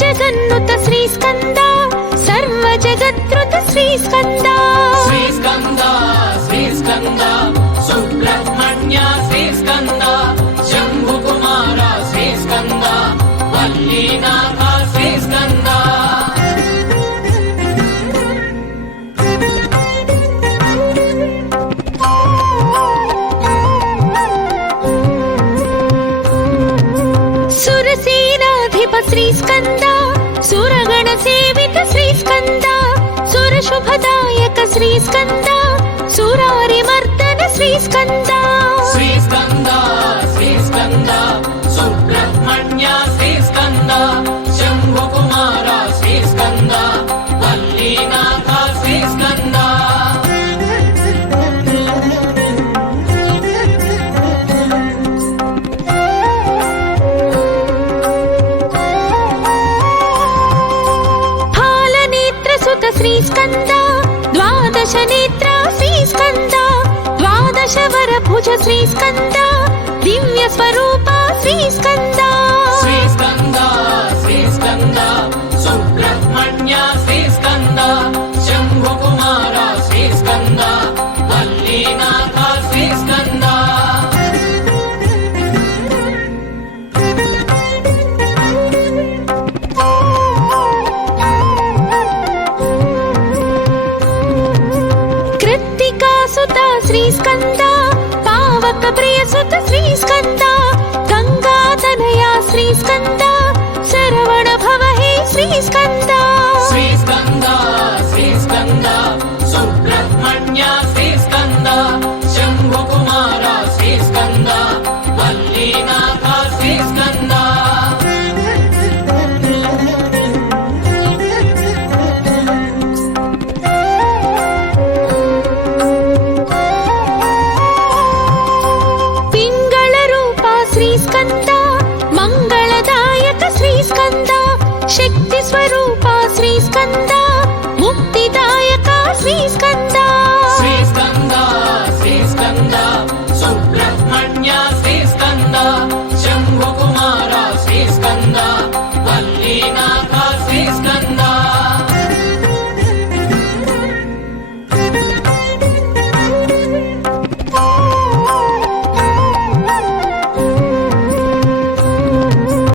జగన్నుత శ్రీ స్కంద సర్వ జగత్రుత శ్రీ స్కంద శ్రీ స్కంద శ్రీ స్కంద సుబ్రహ్మణ్య శ్రీ స్కంద శంభు కుమార శ్రీ స్కంద వల్లీనాథ శ్రీ స్కంద సురసేనాధిప శ్రీ స్కంద సురగణ సేవిత శ్రీ స్కంద సుర శుభదాయక శ్రీ స్కంద సురారి మర్దన శ్రీ స్కంద శ్రీ స్కంద శ్రీ స్కంద సుబ్రహ్మణ్య శ్రీ స్కంద శంభు కుమార శ్రీ స్కంద వల్లీనాథ శ్రీ స్కంద శ్రీ స్కంద ద్వాదశ నేత్ర శ్రీ స్కంద ద్వాదశ వర భుజ శ్రీ స్కంద దివ్య స్వరూప శ్రీ స్కంద శ్రీ స్కంద శ్రీ స్కంద సుబ్రహ్మణ్య శ్రీ స్కంద శంభు కుమార శ్రీ స్కంద వల్లీనాథ శ్రీ స్కంద శ్రీ స్కంద పావక ప్రియ సుత శ్రీ స్కంద గంగాధనయ శ్రీ స్కంద శరవణ భవ హే శ్రీ స్కంద శ్రీ స్కంద శ్రీ స్కంద సుబ్రహ్మణ్య శ్రీ స్కంద శంభు కుమార శ్రీ స్కంద వల్లీనాథ శ్రీ స్కంద మంగళదాయక శ్రీ స్కంద శక్తి స్వరూప శ్రీ స్కంద ముక్తిదాయక శ్రీ స్కంద శ్రీ స్కంద శ్రీ స్కంద సుబ్రహ్మణ్య శ్రీ స్కంద శంభు కుమార శ్రీ స్కంద వల్లీనాథ శ్రీ స్కంద